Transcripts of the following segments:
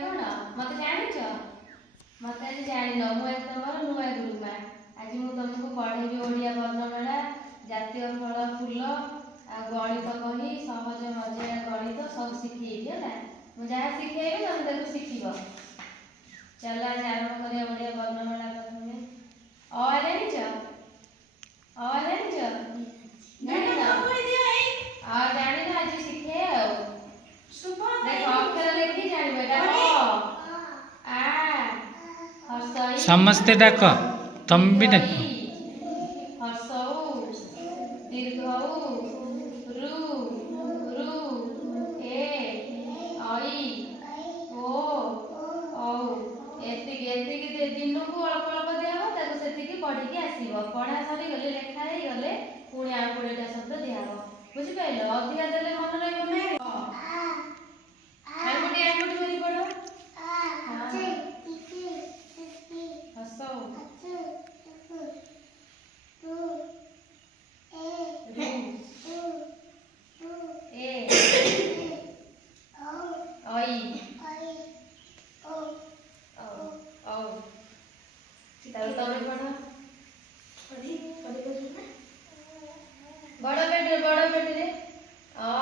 कौन मत जानिछ मत आज जानिन मु आज तमर नुआ गुरुमा आज मु तुमको पढ़ेबी ओडिया वर्णमाला जातीय फल फूल आ गणित कही सहज मजा गणित सब शिखेबी है मु जहाँ शिखेबी तुम देखो शिखिब। चल आज आरंभ करिया ओडिया वर्णमाला प्रथमे अ जानिछ जानिन जानिन आज शिखे देख अक्षर देखी जानिबे समस्ते डाक तुम भी डाक हर्षौ दीर्घौ रु रु ए ऐ ओ औ एतिके दिन को अल्प अल्प दिया हो ताको सेतिके पढ़ी के आसीबो पढ़ा सरी गले लेखा हे गले पुणी आ 20टा शब्द दिया हो बुझि पाइलो अधिका देले मन रहबो नै आंगुठी मेरी पढ़ो हसो ए ओई ओ ताल तमे पढ़ो बड़ बेटी रे ओ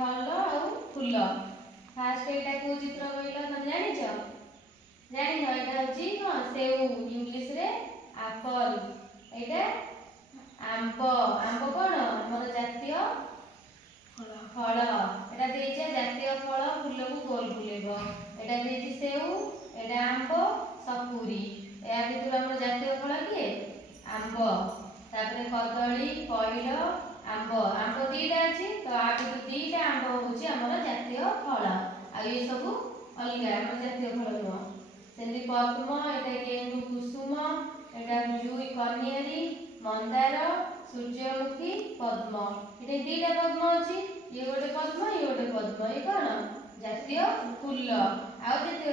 फल और फूल फास्ट एटा को चित्र कहला तुम जानिछ जानिन एटा होची हां सेउ इंग्लिश रे एप्पल एटा आंब कोन हमर जातीय फल एटा देइछे जातीय फल फूल को गोल बुलेबो एटा देइछे सेउ एटा आंब सपुरी या भितर हमर जातीय फल के आंब तापरे कदली पइल आंब दीटा अच्छी तो आ दीटा आंब हूँ आम जातीय फल आ ये सब अलग आम जातीय फल नुह से पद्म एटा गेंदु कुसुम एटा जुई कनियारी मंदार सूर्यमुखी पद्म ये दीटा पद्म अच्छी ये गोटे पद्म ये गोटे पद्म ये कौन जातीय फूल आउ जातीय